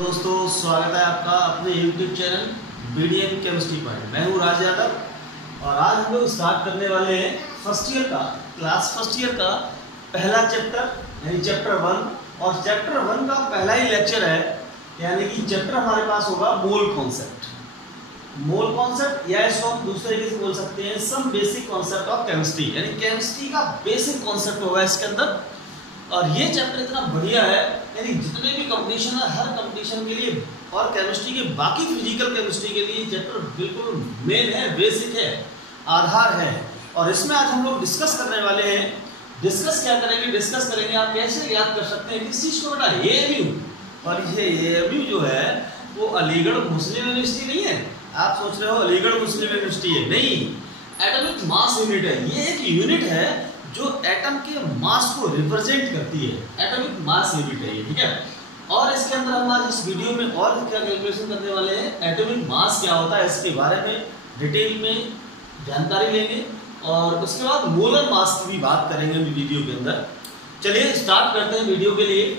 दोस्तों स्वागत है आपका अपने YouTube channel BDM chemistry point. मैं हूँ राज यादव और आज हम लोग स्टार्ट करने वाले हैं क्लास फर्स्ट ईयर का पहला चैप्टर यानी चैप्टर 1। और चैप्टर 1 का पहला ही लेक्चर है, यानी कि चैप्टर हमारे पास होगा मोल कॉन्सेप्ट या इसको हम दूसरे तरीके से बोल सकते हैं some basic concept of chemistry, यानी केमिस्ट्री का बेसिक कॉन्सेप्ट होगा इसके अंदर। और ये चैप्टर इतना बढ़िया है, यानी जितने भी कंपटीशन है हर कंपटीशन के लिए और केमिस्ट्री के बाकी फिजिकल केमिस्ट्री के लिए चैप्टर बिल्कुल मेन है, बेसिक है, आधार है। और इसमें आज हम लोग डिस्कस करने वाले हैं। डिस्कस करेंगे आप कैसे याद कर सकते हैं किस चीज को बेटा, AMU। और ये AMU जो है वो अलीगढ़ मुस्लिम यूनिवर्सिटी नहीं है। आप सोच रहे हो अलीगढ़ मुस्लिम यूनिवर्सिटी है, नहीं, एटॉमिक मास यूनिट है। ये एक यूनिट है जो एटम के मास को रिप्रेजेंट करती है, एटॉमिक मास यूनिट है ये, ठीक है। और इसके अंदर हम आज इस वीडियो में और क्या कैलकुलेशन करने वाले हैं, एटॉमिक मास क्या होता है इसके बारे में डिटेल में जानकारी लेंगे और उसके बाद मोलर मास की भी बात करेंगे वीडियो के अंदर। चलिए स्टार्ट करते हैं वीडियो के लिए।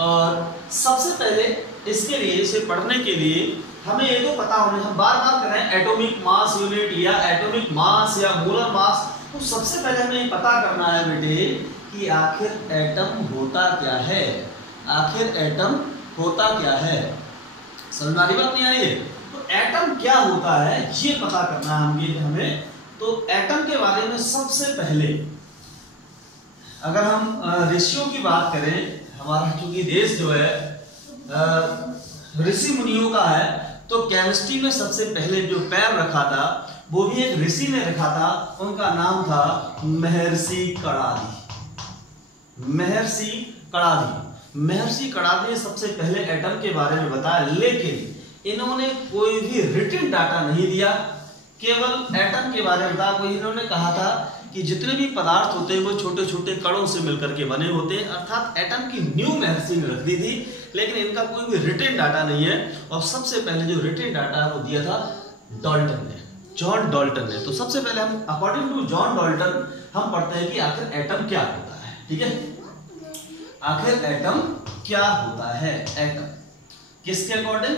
और सबसे पहले इसके लिए, इसे पढ़ने के लिए हमें ये तो पता होना, हम बार बार कर रहे हैं एटॉमिक मास यूनिट या एटॉमिक मास या मोलर मास। तो सबसे पहले हमें पता करना है बेटे कि आखिर एटम होता क्या है, समझ आ रही बात नहीं आ रही है? तो एटम क्या होता है ये पता करना है हमें। तो एटम के बारे में सबसे पहले अगर हम ऋषियों की बात करें, हमारा चूंकि देश जो है ऋषि मुनियों का है, तो केमिस्ट्री में सबसे पहले जो पैर रखा था वो भी एक ऋषि ने रखा था। उनका नाम था महर्षि कणादी ने सबसे पहले एटम के बारे में बताया, लेकिन इन्होंने कोई भी रिटन डाटा नहीं दिया, केवल एटम के बारे में बताया। कोई इन्होंने कहा था कि जितने भी पदार्थ होते हैं वो छोटे छोटे कणों से मिलकर के बने होते हैं, अर्थात एटम की न्यू महर्षि ने रख दी थी, लेकिन इनका कोई भी रिटन डाटा नहीं है। और सबसे पहले जो रिटन डाटा है वो दिया था जॉन डाल्टन ने। तो सबसे पहले हम अकॉर्डिंग टू जॉन डाल्टन हम पढ़ते हैं कि आखिर एटम क्या होता है, ठीक है। आखिर एटम क्या होता है, एटम किसके अकॉर्डिंग,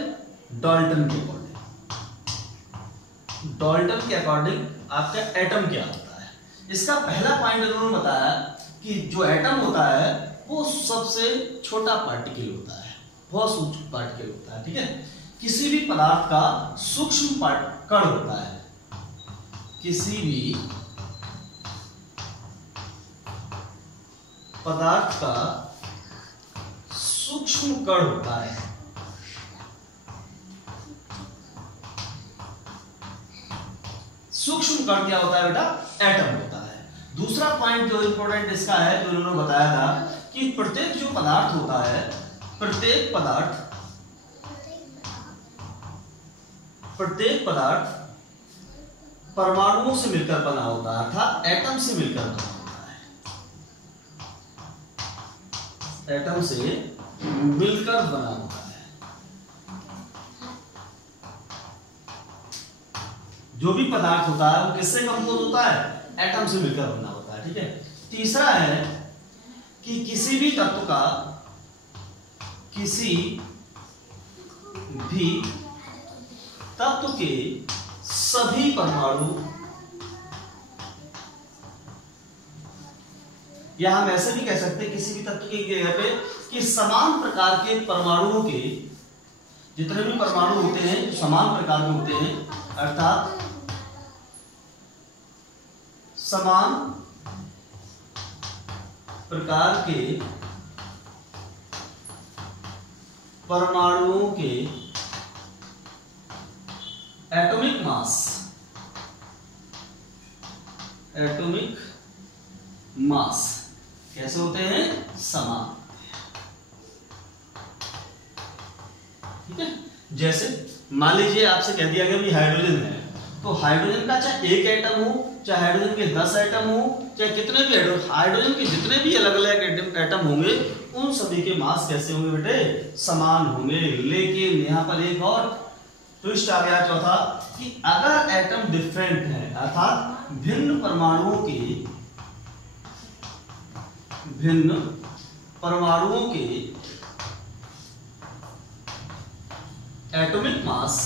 डाल्टन के अकॉर्डिंग आपका एटम क्या होता है। इसका पहला पॉइंट उन्होंने बताया कि जो एटम होता है वो सबसे छोटा पार्टिकल होता है, बहुत सूक्ष्म पार्टिकल होता है, ठीक है। किसी भी पदार्थ का सूक्ष्म कण होता है, किसी भी पदार्थ का सूक्ष्म कण होता है। सूक्ष्म कण क्या होता है बेटा, एटम होता है। दूसरा पॉइंट जो इंपॉर्टेंट इसका है, जो उन्होंने बताया था कि प्रत्येक जो पदार्थ होता है, प्रत्येक पदार्थ परमाणुओं से मिलकर बना होता है, अर्थात एटम से मिलकर बना होता है, एटम से मिलकर बना होता है। जो भी पदार्थ होता है वो किससे कंपोज होता है, एटम से मिलकर बना होता है, ठीक है। तीसरा है कि किसी भी तत्व का, किसी भी तत्व के सभी परमाणु, या हम ऐसे भी कह सकते हैं किसी भी तत्व की जगह पे कि समान प्रकार के परमाणुओं के, जितने भी परमाणु होते हैं जो समान प्रकार के होते हैं, अर्थात समान प्रकार के परमाणुओं के एटॉमिक मास कैसे होते हैं, समान, ठीक है। जैसे मान लीजिए आपसे कह दिया गया भी हाइड्रोजन है, तो हाइड्रोजन का चाहे एक एटम हो, चाहे हाइड्रोजन के 10 एटम हो, चाहे कितने भी हाइड्रोजन के जितने भी अलग अलग एटम होंगे, उन सभी के मास कैसे होंगे बेटे, समान होंगे। लेकिन यहां पर एक और ट्विस्ट आ गया, चौथा, कि अगर एटम डिफरेंट है, अर्थात भिन्न परमाणुओं के एटॉमिक मास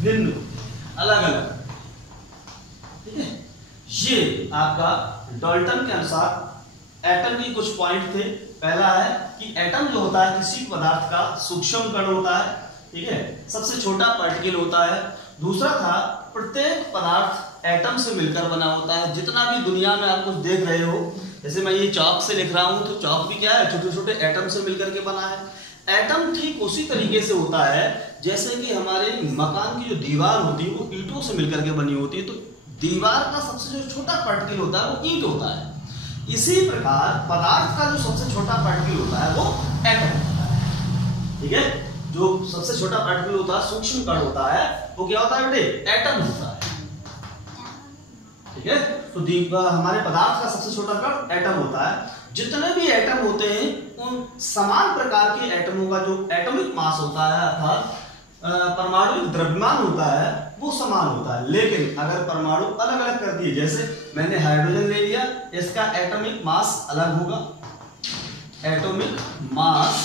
भिन्न अलग अलग, ठीक है। ये आपका डाल्टन के अनुसार एटम के कुछ पॉइंट थे। पहला है कि एटम जो होता है किसी पदार्थ का सूक्ष्म कण होता है, ठीक है, सबसे छोटा पार्टिकल होता है। दूसरा था प्रत्येक पदार्थ एटम से मिलकर बना होता है। जितना भी दुनिया में आप कुछ देख रहे हो, जैसे मैं ये चौक से लिख रहा हूं तो चौक भी क्या है, छोटे छोटे एटम से मिलकर के बना है। एटम ठीक उसी तरीके से होता है जैसे कि हमारे मकान की जो दीवार होती है वो ईंटों से मिलकर के बनी होती है, तो दीवार का सबसे जो छोटा पार्टिकल होता है वो ईंट होता है। इसी प्रकार पदार्थ का जो सबसे छोटा पार्टिकल होता है वो एटम होता है, ठीक है। जो सबसे छोटा पार्टिकल होता है, सूक्ष्म कण होता है, वो क्या होता है बेटे, एटम होता है, ठीक है। तो हमारे पदार्थ का सबसे छोटा कण एटम होता है। जितने भी एटम होते हैं उन समान प्रकार के एटमों का जो एटॉमिक मास होता है अर्थात परमाणु द्रव्यमान होता है वो समान होता है। लेकिन अगर परमाणु अलग अलग कर दिए, जैसे मैंने हाइड्रोजन ले लिया, इसका एटॉमिक मास अलग होगा, एटॉमिक मास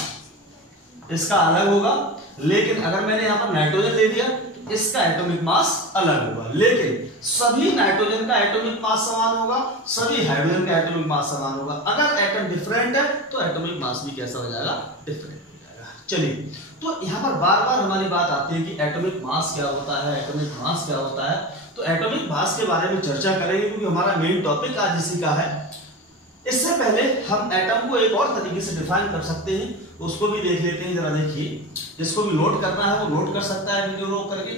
इसका अलग होगा। लेकिन अगर मैंने यहां पर नाइट्रोजन ले लिया तो इसका एटॉमिक मास अलग होगा। लेकिन सभी नाइट्रोजन का एटॉमिक मास समान होगा, सभी हाइड्रोजन का एटॉमिक मास समान होगा। अगर एटम डिफरेंट है तो एटॉमिक मास भी कैसा हो जाएगा, डिफरेंट हो जाएगा। चलिए, तो यहाँ पर बार बार हमारी बात आती है कि एटॉमिक मास क्या होता है, एटॉमिक मास क्या होता है। तो एटॉमिक मास के बारे में चर्चा करेंगे क्योंकि हमारा मेन टॉपिक आज इसी का है। इससे पहले हम एटम को एक और तरीके से डिफाइन कर सकते हैं, उसको भी देख लेते हैं। जरा देखिए, जिसको भी नोट करना है वो नोट कर सकता है वीडियो रोक करके।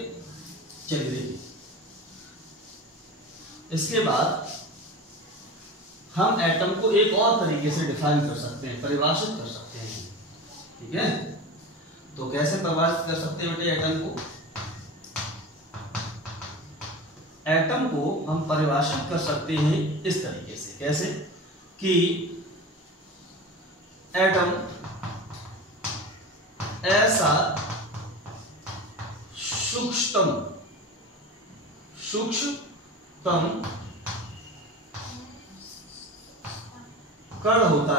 चलिए देखिए, इसके बाद हम एटम को एक और तरीके से डिफाइन कर सकते हैं, परिभाषित कर सकते हैं, ठीक है। तो कैसे परिभाषित कर सकते हैं बेटे एटम को? एटम को हम परिभाषित कर सकते हैं इस तरीके से। कैसे? कि एटम ऐसा सूक्ष्मतम कण होता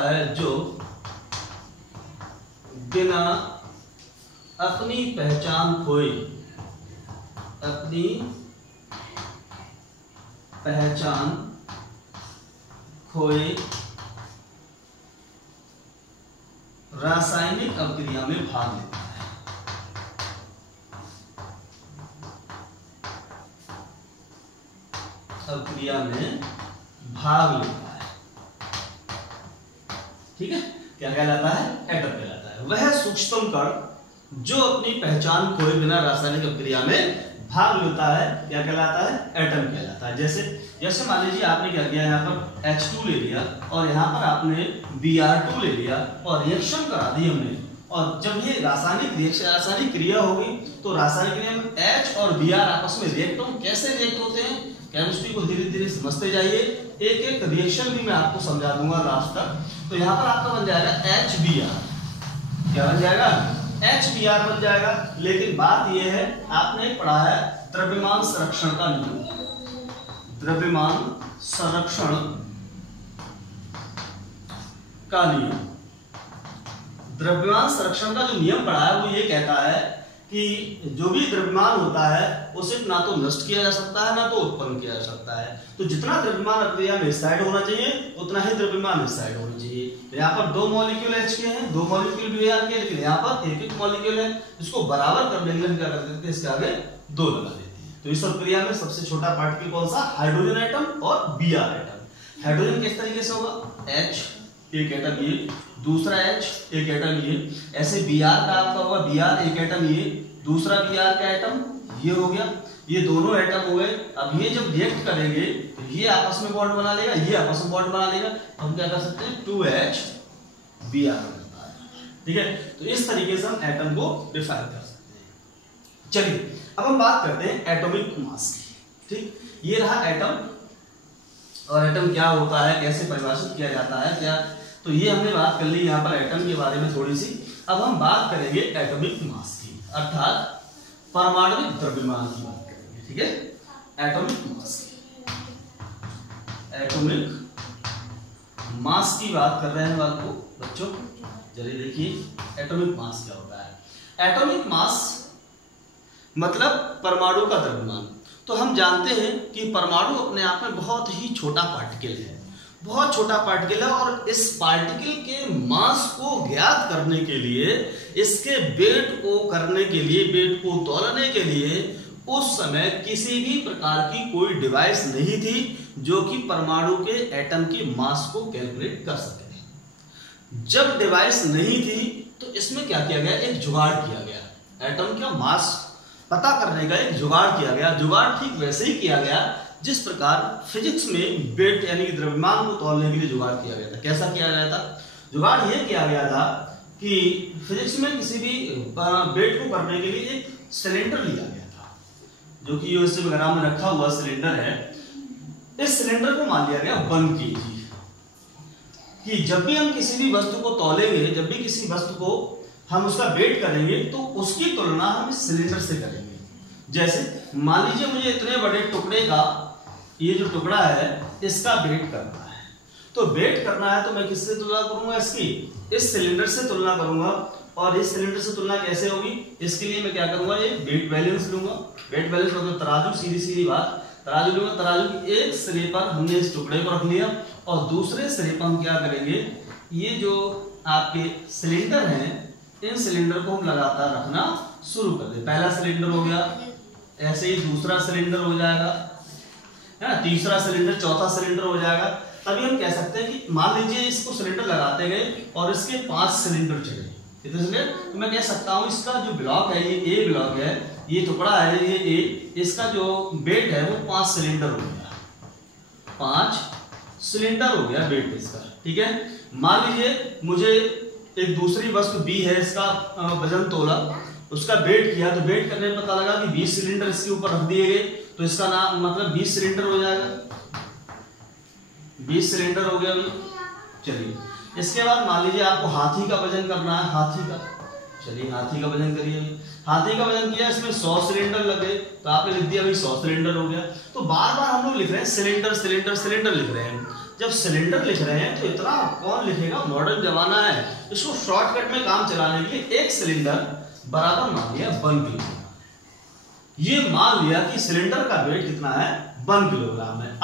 है जो बिना अपनी पहचान खोए रासायनिक अभिक्रिया में भाग लेता है। अभिक्रिया में भाग लेता है, ठीक है। क्या कहलाता है? एटम कहलाता है। वह सूक्ष्मतम कण जो अपनी पहचान खोए बिना रासायनिक अभिक्रिया में भाग लेता है, क्या कहलाता है? एटम कहलाता है। जैसे मान लीजिए आपने क्या किया, यहाँ पर H2 ले लिया और यहाँ पर आपने Br2 ले लिया और रिएक्शन करा दी हमने, और जब ये रासायनिक क्रिया होगी तो रासायनिक क्रिया में H और Br आपस में रिएक्ट होंगे। कैसे रिएक्ट होते हैं, केमिस्ट्री को धीरे धीरे समझते जाइए। एक एक रिएक्शन भी मैं आपको समझा दूंगा लास्ट तक। तो यहाँ पर आपका बन जाएगा HBr, क्या बन जाएगा? HBr बन जाएगा। लेकिन बात यह है, आपने पढ़ा है द्रव्यमान संरक्षण का नियम। द्रव्यमान संरक्षण का नियम, द्रव्यमान संरक्षण का जो नियम पढ़ा है वो ये कहता है कि जो भी द्रव्यमान होता है उसे ना तो नष्ट किया जा सकता है ना तो उत्पन्न किया जा सकता है। तो जितना द्रव्यमान अभिक्रिया में एक्साइड होना चाहिए उतना ही द्रव्यमान एक्साइड होना चाहिए। तो यहाँ पर 2 मॉलिक्यूल H के हैं, 2 मॉलिक्यूल Br के, लेकिन यहाँ पर एक मॉलिक्यूल है। इसको बराबर करने के लिए क्या कर देते हैं, इसके आगे 2 लगा देते हैं। तो इस अभिक्रिया में सबसे छोटा पार्टिकल कौन सा? हाइड्रोजन एटम और Br एटम। हाइड्रोजन किस तरीके से होगा? H एक एटम ये, दूसरा H एक एटम ये। ऐसे Br का आपका होगा Br एक एटम ये, दूसरा Br का एटम ये हो गया। ये दोनों एटम हो गए। अब ये जब रिएक्ट करेंगे तो ये आपस में बॉन्ड बना लेगा, ये आपस में बॉन्ड बना लेगा। हम क्या कर सकते हैं? 2HBr बनता है, ठीक है। तो इस तरीके से हम एटम को डिफाइन कर सकते हैं। चलिए, अब हम बात करते हैं एटॉमिक मास की, ठीक। ये रहा एटम, और एटम क्या होता है, कैसे परिभाषित किया जाता है, क्या, तो ये हमने बात कर ली यहाँ पर एटम के बारे में थोड़ी सी। अब हम बात करेंगे एटॉमिक मास की, अर्थात परमाणुविक द्रव्यमान की बात करेंगे, ठीक है। एटॉमिक मास, एटॉमिक मास की बात कर रहे हैं आपको बच्चों। चलिए देखिए एटॉमिक मास क्या होता है। एटॉमिक मास मतलब परमाणु का द्रव्यमान। तो हम जानते हैं कि परमाणु अपने आप में बहुत ही छोटा पार्टिकल है, बहुत छोटा पार्टिकल है, और इस पार्टिकल के मास को ज्ञात करने के लिए, इसके वेट को करने के लिए, वेट को तौलने के लिए उस समय किसी भी प्रकार की कोई डिवाइस नहीं थी जो कि परमाणु के एटम के मास को कैलकुलेट कर सके। जब डिवाइस नहीं थी तो इसमें क्या किया गया, एक जुगाड़ किया गया, एटम का मास पता करने का एक जुगाड़ किया गया। जुगाड़ ठीक वैसे ही किया गया जिस प्रकार फिजिक्स में वेट यानी कि द्रव्यमान को तौलने के लिए जुगाड़ किया गया था। कैसा किया गया था? जुगाड़ यह किया गया था कि फिजिक्स में किसी भी वेट को करने के लिए एक सिलेंडर लिया गया था, जो कि यूएसए वगैरह में रखा हुआ सिलेंडर है। इस सिलेंडर को मान लिया गया 1 kg, कि जब भी हम किसी भी वस्तु को तौलेंगे, जब भी किसी वस्तु को हम उसका वेट करेंगे तो उसकी तुलना हम इस सिलेंडर से करेंगे। जैसे मान लीजिए मुझे इतने बड़े टुकड़े का, ये जो टुकड़ा है इसका वेट करना है, तो वेट करना है तो मैं किससे तुलना करूंगा? इसकी इस सिलेंडर से तुलना करूंगा। और इस सिलेंडर से तुलना कैसे होगी? इसके लिए मैं क्या करूंगा, ये वेट बैलेंस लूंगा। वेट बैलेंस मतलब तराजू, सीधी सीधी बात, तराजू लूंगा। तराजू की एक सिरे पर हमने इस टुकड़े को रख लिया और दूसरे सिरे पर हम क्या करेंगे, ये जो आपके सिलेंडर हैं इन सिलेंडर को हम लगातार रखना शुरू कर दे। पहला सिलेंडर हो गया, ऐसे ही दूसरा सिलेंडर हो जाएगा, है ना, तीसरा सिलेंडर, चौथा सिलेंडर हो जाएगा। तभी हम कह सकते हैं कि मान लीजिए इसको सिलेंडर लगाते गए और इसके 5 सिलेंडर चढ़े, कितने सिलेंडर? तो मैं कह सकता हूं इसका जो ब्लॉक है, ये ए ब्लॉक है, ये टुकड़ा है, ये ए, इसका जो वेट है वो 5 सिलेंडर हो गया, 5 सिलेंडर हो गया वेट इसका। ठीक है, मान लीजिए मुझे एक दूसरी वस्तु बी है, इसका वजन तोला, उसका वेट किया, तो वेट करने में पता लगा कि 20 सिलेंडर इसके ऊपर रख दिए गए, तो इसका नाम मतलब 20 सिलेंडर हो जाएगा, 20 सिलेंडर हो गया। चलिए इसके बाद मान लीजिए आपको हाथी का वजन करना है, हाथी का, चलिए हाथी का वजन करिए। हाथी का वजन किया, इसमें 100 सिलेंडर लगे, तो आपने लिख दिया भाई 100 सिलेंडर हो गया। तो बार बार हम लोग लिख रहे हैं सिलेंडर सिलेंडर सिलेंडर लिख रहे हैं। जब सिलेंडर लिख रहे हैं तो इतना कौन लिखेगा, मॉडर्न जमाना है, इसको शॉर्टकट में काम चलाने के लिए एक सिलेंडर बराबर मान लिया 1 किलोग्राम। ये मान लिया कि सिलेंडर का वेट कितना है, 1 किलोग्राम है।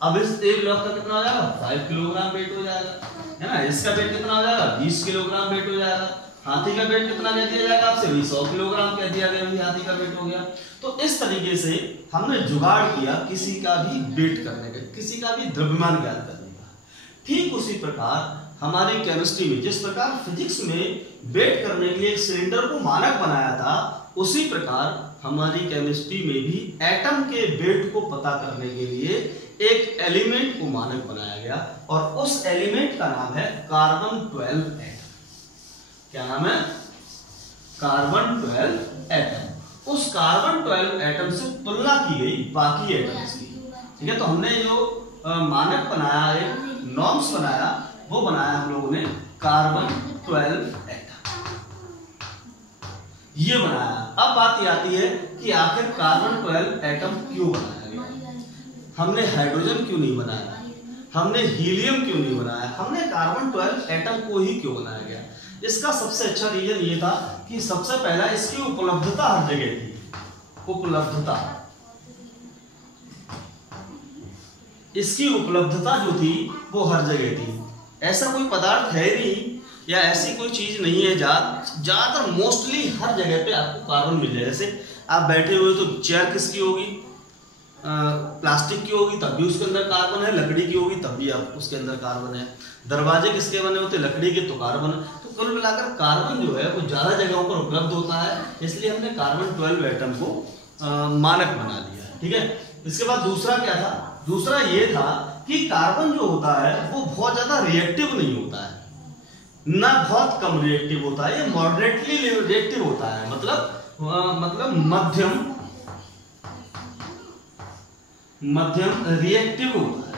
अब इस एक ब्लॉक का कितना हो जाएगा, 5 किलोग्राम वेट हो जाएगा, है ना। इसका वेट कितना हो जाएगा, 20 किलोग्राम वेट हो जाएगा। हाथी का वेट कितना कह दिया जाएगा आपसे, 100 किलोग्राम कह दिया गया, हाथी का वेट हो गया। तो इस तरीके से हमने जुगाड़ किया किसी का भी वेट करने का, किसी का भी द्रव्यमान ज्ञात करने का। ठीक उसी प्रकार हमारी केमिस्ट्री में, जिस प्रकार फिजिक्स में वेट करने के लिए एक सिलेंडर को मानक बनाया था, उसी प्रकार हमारी केमिस्ट्री में भी एटम के वेट को पता करने के लिए एक एलिमेंट को मानक बनाया गया, और उस एलिमेंट का नाम है कार्बन 12 एटम। क्या नाम है, कार्बन 12 एटम। उस कार्बन 12 एटम से तुलना की गई बाकी एटम्स की। ठीक है, तो हमने जो मानक बनाया, एक नॉर्म्स बनाया, वो बनाया हम लोगों ने कार्बन 12 एटम, ये बनाया। अब बात ये आती है कि आखिर कार्बन 12 एटम क्यों बनाया गया, हमने हाइड्रोजन क्यों नहीं बनाया, हमने हीलियम क्यों नहीं बनाया, हमने कार्बन 12 एटम को ही क्यों बनाया गया? इसका सबसे अच्छा रीजन ये था कि सबसे पहला इसकी उपलब्धता हर जगह थी। उपलब्धता, इसकी उपलब्धता जो थी वो हर जगह थी। ऐसा कोई पदार्थ है नहीं या ऐसी कोई चीज नहीं है ज्यादातर मोस्टली हर जगह पे आपको कार्बन मिल जाए। जैसे आप बैठे हुए तो चेयर किसकी होगी, प्लास्टिक की होगी, तब भी उसके अंदर कार्बन है, लकड़ी की होगी तब भी आप उसके अंदर कार्बन है, दरवाजे किसके बने होते, लकड़ी के, तो कार्बन। तो कुल मिलाकर कार्बन जो है वो ज्यादा जगहों पर उपलब्ध होता है, इसलिए हमने कार्बन 12 एटम को मानक बना लिया। ठीक है, इसके बाद दूसरा क्या था, दूसरा ये था कि कार्बन जो होता है वो बहुत ज्यादा रिएक्टिव नहीं होता है, ना बहुत कम रिएक्टिव होता है, ये मॉडरेटली रिएक्टिव होता है, मतलब मध्यम रिएक्टिव होता है।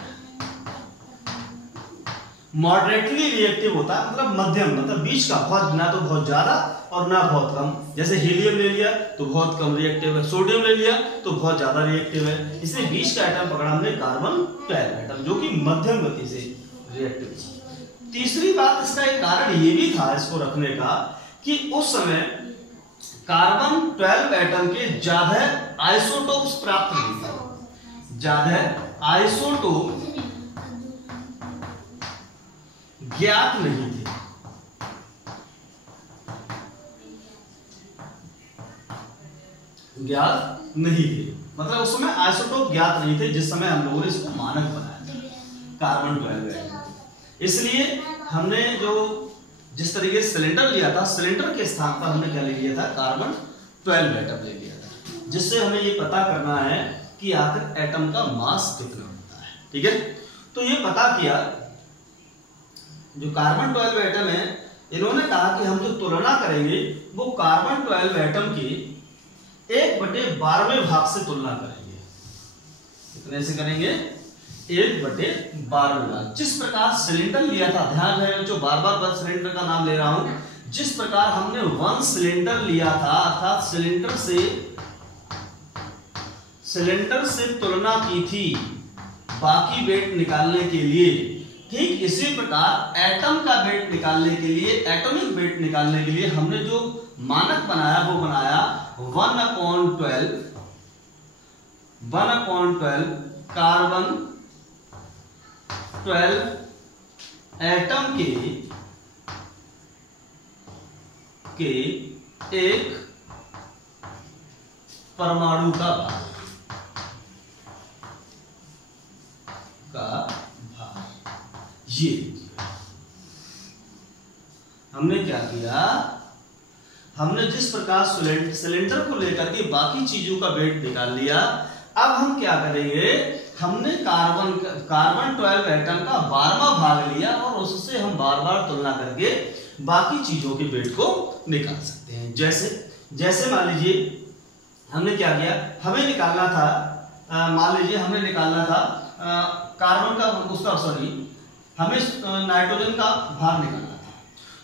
मॉडरेटली रिएक्टिव होता है मतलब मध्यम, मतलब बीच का, बहुत ना तो बहुत ज्यादा और ना बहुत कम। जैसे हीलियम ले लिया तो बहुत कम रिएक्टिव है, सोडियम ले लिया तो बहुत ज्यादा रिएक्टिव है, इसलिए बीच का एटम पकड़ा हमने कार्बन 12 एटम, जो कि मध्यम गति से रिएक्टिव है। तीसरी बात, इसका एक कारण ये भी था इसको रखने का कि उस समय कार्बन 12 एटम के ज्यादा आइसोटोप्स प्राप्त नहीं थे, ज्यादा आइसोटोप ज्ञात नहीं थे। ज्ञात नहीं थे मतलब उस समय आइसोटोप ज्ञात नहीं थे जिस समय हम लोगों ने इसको मानक बनाया था कार्बन 12 एटम। इसलिए हमने जो जिस तरीके से सिलेंडर लिया था, सिलेंडर के स्थान पर हमने क्या ले लिया था, कार्बन 12 एटम ले लिया था, जिससे हमें ये पता करना है कि आखिर एटम का मास कितना होता है। ठीक है, तो ये पता किया। जो कार्बन 12 एटम है, इन्होंने कहा कि हम जो तुलना करेंगे वो कार्बन 12 एटम की 1/12वें भाग से तुलना करेंगे। कितने से करेंगे? 1/12वें भाग। जिस प्रकार सिलेंडर लिया था, ध्यान रहे जो बार बार सिलेंडर का नाम ले रहा हूं, जिस प्रकार हमने 1 सिलेंडर लिया था, अर्थात सिलेंडर से तुलना की थी बाकी वेट निकालने के लिए, ठीक इसी प्रकार एटम का वेट निकालने के लिए, एटॉमिक वेट निकालने के लिए हमने जो मानक बनाया वो बनाया 1/12 कार्बन 12 एटम के एक परमाणु का भाग ये हमने क्या किया, हमने जिस प्रकार सिलेंडर को लेकर के बाकी चीजों का वेट निकाल लिया। अब हम क्या करेंगे, हमने कार्बन 12 एटम का 12वां भाग लिया और उससे हम बार बार तुलना करके बाकी चीजों के वेट को निकाल सकते हैं। जैसे मान लीजिए हमने क्या किया, हमें निकालना था, मान लीजिए हमने निकालना था कार्बन का उसका हमें नाइट्रोजन का भार निकालना था।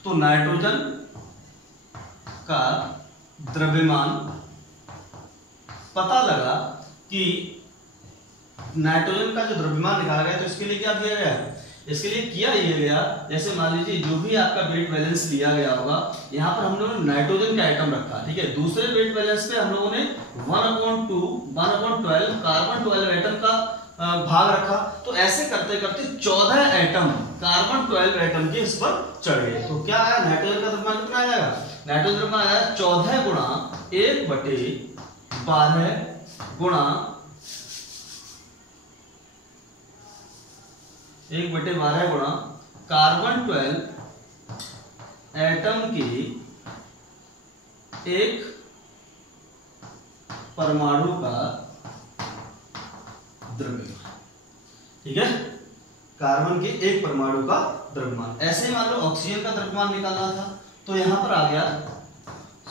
तो नाइट्रोजन का द्रव्यमान पता लगा कि नाइट्रोजन का जो द्रव्यमान निकाला गया, तो इसके लिए क्या किया गया, इसके लिए किया ये गया, जैसे मान लीजिए जो भी आपका वेट बैलेंस लिया गया होगा, यहाँ पर हम लोगों ने नाइट्रोजन का एटम रखा, ठीक है। दूसरे वेट बैलेंस पे हम लोगों ने 1/12 कार्बन 12 एटम का भाग रखा। तो ऐसे करते करते 14 एटम कार्बन 12 एटम के इस पर चढ़ गए। तो क्या आया, नाइट्रोजन का द्रव्यमान कितना आ जाएगा, नाइट्रोजन द्रव्यमान आया 14 गुणा 1/12 गुणा 1/12 गुणा कार्बन 12 एटम के एक परमाणु का द्रव्यमान। ठीक है, कार्बन के एक परमाणु का द्रव्यमान। ऐसे मान लो ऑक्सीजन का द्रव्यमान निकालना था, तो यहां पर आ गया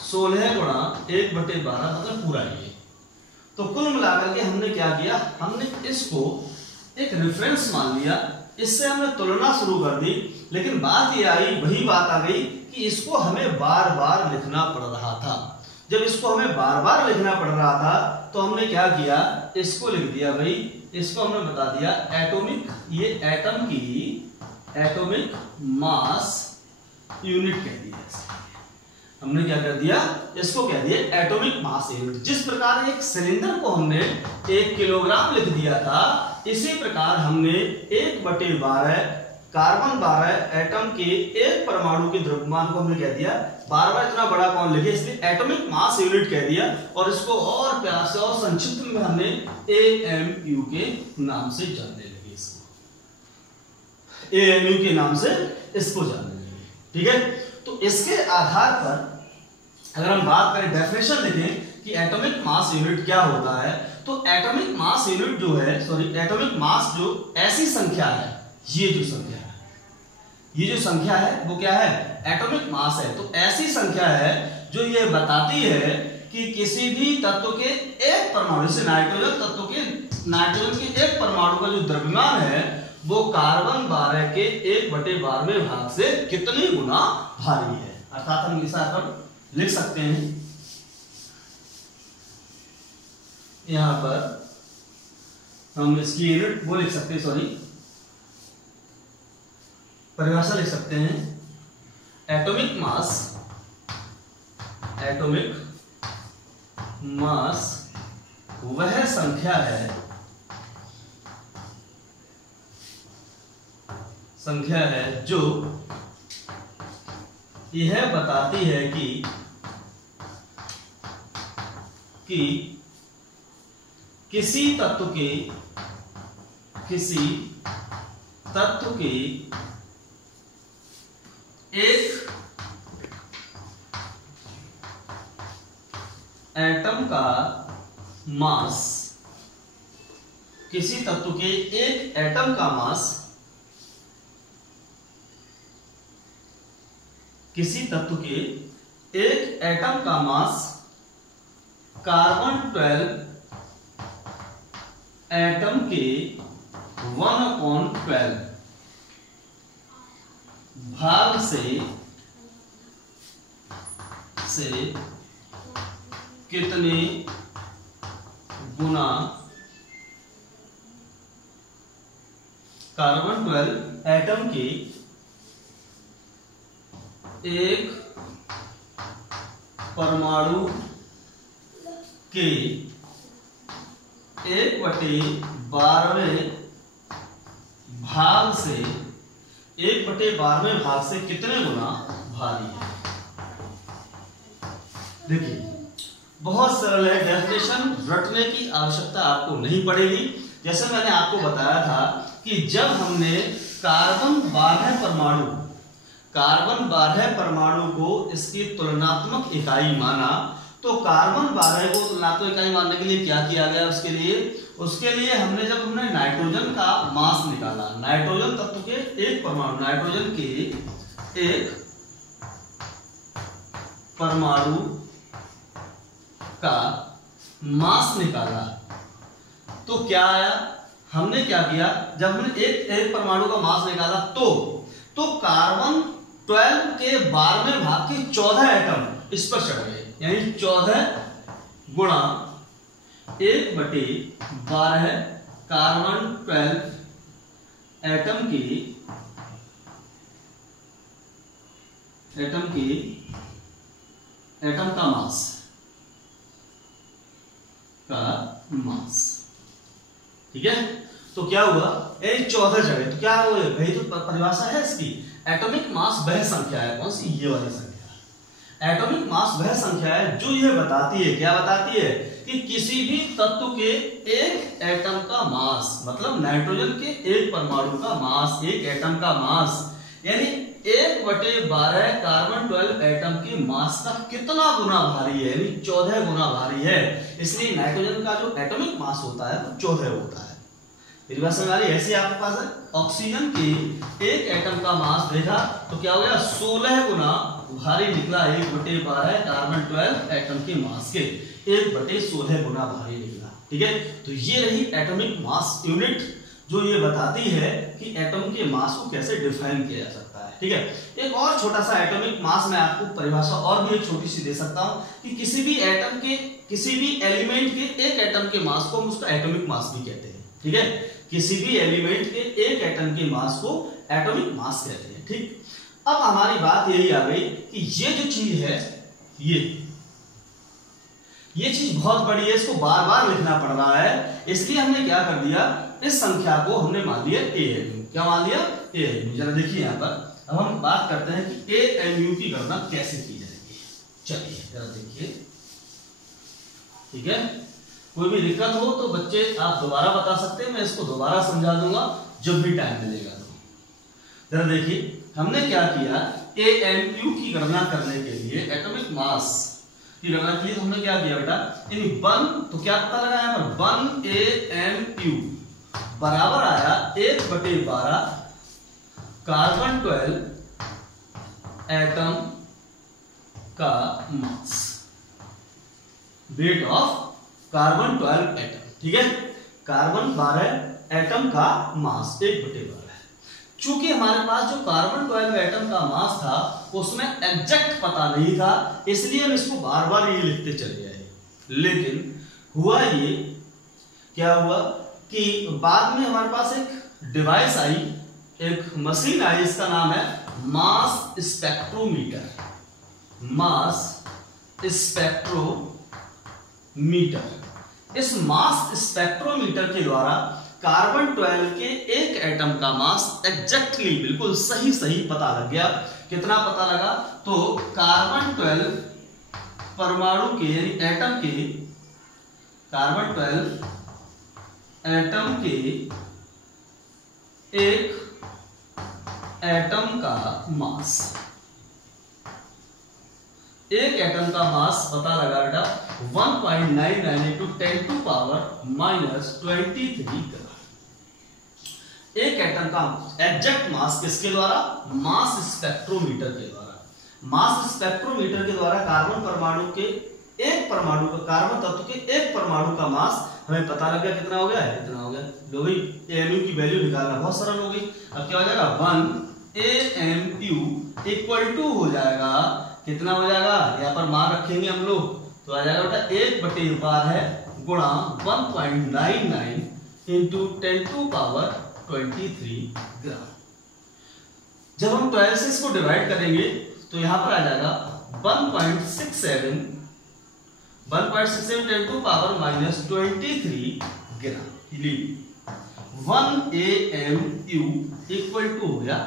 16 गुणा 1/12 मतलब पूरा ये। तो कुल मिलाकर के हमने क्या किया, हमने इसको एक रेफरेंस मान लिया, इससे हमने तुलना शुरू कर दी। लेकिन बात ये आई, वही बात आ गई कि इसको हमें बार बार लिखना पड़ रहा था। जब इसको हमें बार बार लिखना पड़ रहा था तो हमने क्या किया, इसको लिख दिया भाई, इसको हमने बता दिया एटॉमिक, ये एटम की एटॉमिक मास यूनिट कह दिया। हमने क्या कर दिया, इसको कह दिया एटॉमिक मास यूनिट। जिस प्रकार एक सिलेंडर को हमने 1 किलोग्राम लिख दिया था, इसी प्रकार हमने 1/12 कार्बन 12 एटम के एक परमाणु के द्रव्यमान को हमने कह दिया, बार बार इतना बड़ा कौन लिखे, इसलिए एटॉमिक मास यूनिट कह दिया। और इसको और प्यार से और संक्षिप्त में हमने AMU के नाम से जानने लगे, इसको AMU के नाम से इसको जानने लगे। ठीक है, तो इसके आधार पर अगर हम बात करें, डेफिनेशन लिखें कि एटॉमिक मास यूनिट क्या होता है, तो एटॉमिक मास यूनिट जो है, एटॉमिक मास जो ऐसी संख्या है, ये जो संख्या है, ये जो संख्या है वो क्या है, एटॉमिक मास है। तो ऐसी संख्या है जो ये बताती है कि किसी भी तत्व के एक परमाणु से नाइट्रोजन तत्व के नाइट्रोजन के एक परमाणु का जो द्रव्यमान है वो कार्बन 12 के 1/12वें भाग से कितने गुना भारी है। अर्थात हम इसे लिख सकते हैं यहां पर हम इसकी यूनिट वो लिख सकते हैं, सॉरी परिभाषा लिख सकते हैं। एटॉमिक मास वह संख्या है जो यह बताती है कि किसी तत्व के एक एटम का मास, किसी तत्व के एक एटम का मास, किसी तत्व के एक एटम का मास कार्बन 12 एटम के 1/12 भाग से कितने गुना कार्बन 12 एटम के एक परमाणु के 1/12वें भाग से 1/12वें भाग से कितने गुना भारी है। देखिए बहुत सरल है, डेफिनेशन रटने की आवश्यकता आपको नहीं पड़ेगी। जैसे मैंने आपको बताया था कि जब हमने कार्बन 12 परमाणु को इसकी तुलनात्मक इकाई माना, तो कार्बन 12 को तुलनात्मक इकाई मानने के लिए क्या किया गया, उसके लिए हमने नाइट्रोजन का मास निकाला, नाइट्रोजन तत्व के एक परमाणु, नाइट्रोजन के एक परमाणु का मास निकाला, तो क्या आया, हमने क्या किया, जब हमने एक परमाणु का मास निकाला तो कार्बन 12 के 12वें भाग के 14 एटम इस पर चढ़ गए, यानी 14 गुणा 1/12 कार्बन 12 एटम का मास, ठीक है। तो क्या हुआ, 14 जगह, तो क्या हुआ भाई, तो परिभाषा है इसकी, एटॉमिक मास वह संख्या है, कौन सी, ये वाली संख्या। एटॉमिक मास वह संख्या है जो यह बताती है, क्या बताती है, कि किसी भी तत्व के एक एटम का मास, मतलब नाइट्रोजन के एक परमाणु का मास, एक एटम का मास, यानी 1/12 कार्बन 12 एटम के मास का कितना गुना भारी है, यानी 14 गुना भारी है। इसलिए नाइट्रोजन का जो एटॉमिक मास होता है वो 14 होता है। मेरी बात समझ आ रही है। ऐसे आपके पास है ऑक्सीजन के एक एटम का मास देखा तो क्या हो गया, 16 गुना भारी निकला, 1/12 कार्बन 12 एटम के मास के 1/16 गुना भारी निकला, ठीक है। तो ये रही एटॉमिक मास यूनिट, जो ये बताती है कि एटम के मास को कैसे डिफाइन किया जा सकता है, ठीक है। एक और छोटा सा एटॉमिक मास मैं आपको परिभाषा और भी एक छोटी सी दे सकता हूं कि किसी भी एटम के, किसी भी एलिमेंट के एक एटम के मास को हम उसका एटॉमिक मास भी कहते हैं, ठीक है। किसी भी एलिमेंट के एक एटम के मास को एटॉमिक मास कहते हैं, ठीक। अब हमारी बात यही आ गई कि ये जो चीज है, ये चीज बहुत बड़ी है, इसको बार बार लिखना पड़ रहा है, इसलिए हमने क्या कर दिया, इस संख्या को हमने मान लिया AMU। क्या मान लिया, AMU। जरा देखिए यहाँ पर, अब हम बात करते हैं कि AMU की गणना कैसे की जाएगी। चलिए जरा देखिए, ठीक है। कोई भी दिक्कत हो तो बच्चे आप दोबारा बता सकते हैं, मैं इसको दोबारा समझा दूंगा जब भी टाइम मिलेगा। तो जरा देखिए हमने क्या किया, AMU की गणना करने के लिए, एटॉमिक मास की गणना के लिए हमने क्या किया बेटा, यानी 1, तो क्या पता लगा यहाँ पर, 1 AMU बराबर आया 1/12 कार्बन 12 एटम का मास, वेट ऑफ कार्बन 12 एटम, ठीक है। कार्बन 12 एटम का मास 1/12 है। चूंकि हमारे पास जो कार्बन 12 एटम का मास था उसमें एग्जैक्ट पता नहीं था, इसलिए हम इसको बार बार ये लिखते चले आए। लेकिन हुआ ये, क्या हुआ कि बाद में हमारे पास एक डिवाइस आई, एक मशीन आई, इसका नाम है मास स्पेक्ट्रोमीटर। मास स्पेक्ट्रोमीटर। इस मास स्पेक्ट्रोमीटर के द्वारा कार्बन 12 के एक एटम का मास एग्जैक्टली बिल्कुल सही पता लग गया। कितना पता लगा? तो कार्बन 12 परमाणु के यानी एटम के, कार्बन 12 एटम के एक एटम का मास, एक एटम का मास पता लगा बेटा 1.99 into 10 to power -23 ग्राम। एक एटम का एग्जैक्ट मास किसके द्वारा? मास स्पेक्ट्रोमीटर के द्वारा। मास स्पेक्ट्रोमीटर के द्वारा कार्बन परमाणु के एक परमाणु का, कार्बन तत्व के एक परमाणु का मास हमें पता लग गया। कितना हो गया है? इतना हो गया। लो भाई AMU की वैल्यू निकालना बहुत सरल हो गई। अब क्या हो जाएगा? 1 AMU इक्वल टू हो जाएगा, कितना हो जाएगा? यहाँ पर मान रखेंगे हम लोग, तो आ जाएगा बेटा 1/12 है गुणा 1.99 इंटू 10 to power 23 ग्राम। जब हम 12 से इसको डिवाइड करेंगे तो यहाँ पर आ जाएगा 1.67 10 to power -23 ग्राम। 1 AMU इक्वल टू हो गया,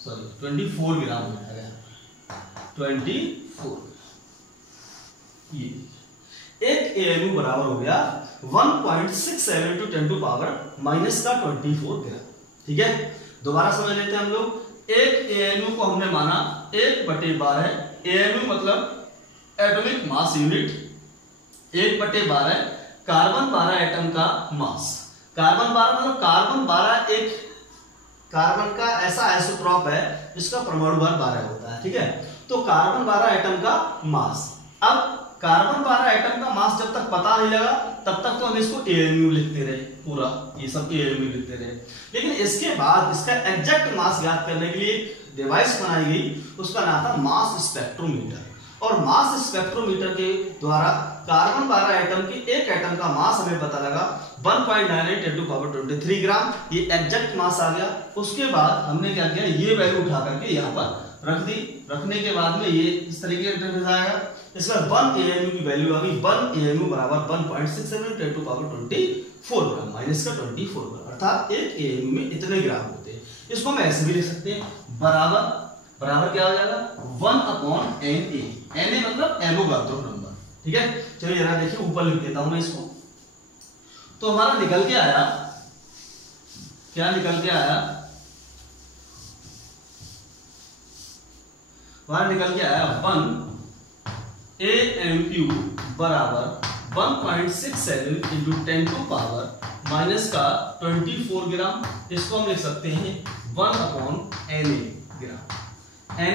सॉरी 24 ग्राम हो जाएगा, 24। ये एक AMU बराबर हो गया 1.67 to 10 to power -24 ग्राम। ठीक है, दोबारा समझ लेते हैं हम लोग। एक AMU को हमने माना 1/12 है। AMU मतलब atomic mass unit, 1/12 carbon 12 atom का मास। कार्बन 12 मतलब कार्बन 12 एक कार्बन का ऐसा आइसोटॉप है जिसका परमाणु भार 12 होता है। ठीक है, तो कार्बन 12 एटम का मास। अब कार्बन 12 एटम का मास जब तक पता नहीं लगा तब तक तो हम इसको AMU लिखते रहे, पूरा ये सब AMU लिखते रहे। लेकिन इसके बाद इसका एग्जैक्ट मास ज्ञात करने के लिए डिवाइस बनाई गई, उसका नाम था मास स्पेक्ट्रोमीटर। और मास स्पेक्ट्रोमीटर के द्वारा कार्बन 12 एटम के एक एटम का मास हमें पता लगा 1.99 10 to power 23 ग्राम। ये एग्जैक्ट मास आ गया। उसके बाद हमने क्या किया, ये वैल्यू उठा करके यहाँ पर रख दी। रखने के बाद में ये इस तरीके का आएगा। इसके बाद 1 AMU की वैल्यू आ गई, 1 AMU बराबर 1.67 10 to power 24 ग्राम -24 ग्राम, अर्थात एक AMU में इतने ग्राम होते हैं। इसको हम ऐसे भी लिख सकते हैं, बराबर क्या हो जाएगा 1/Na। Na मतलब एवोगाड्रो नंबर। ठीक है, चलिए जरा देखिए, ऊपर लिख देता हूं मैं इसको। तो हमारा निकल के आया, क्या निकल के आया? हमारा निकल के आया 1 AMU बराबर 1.67 इंटू 10 to power -24 ग्राम। इसको हम लिख सकते हैं 1/Na ग्राम। Na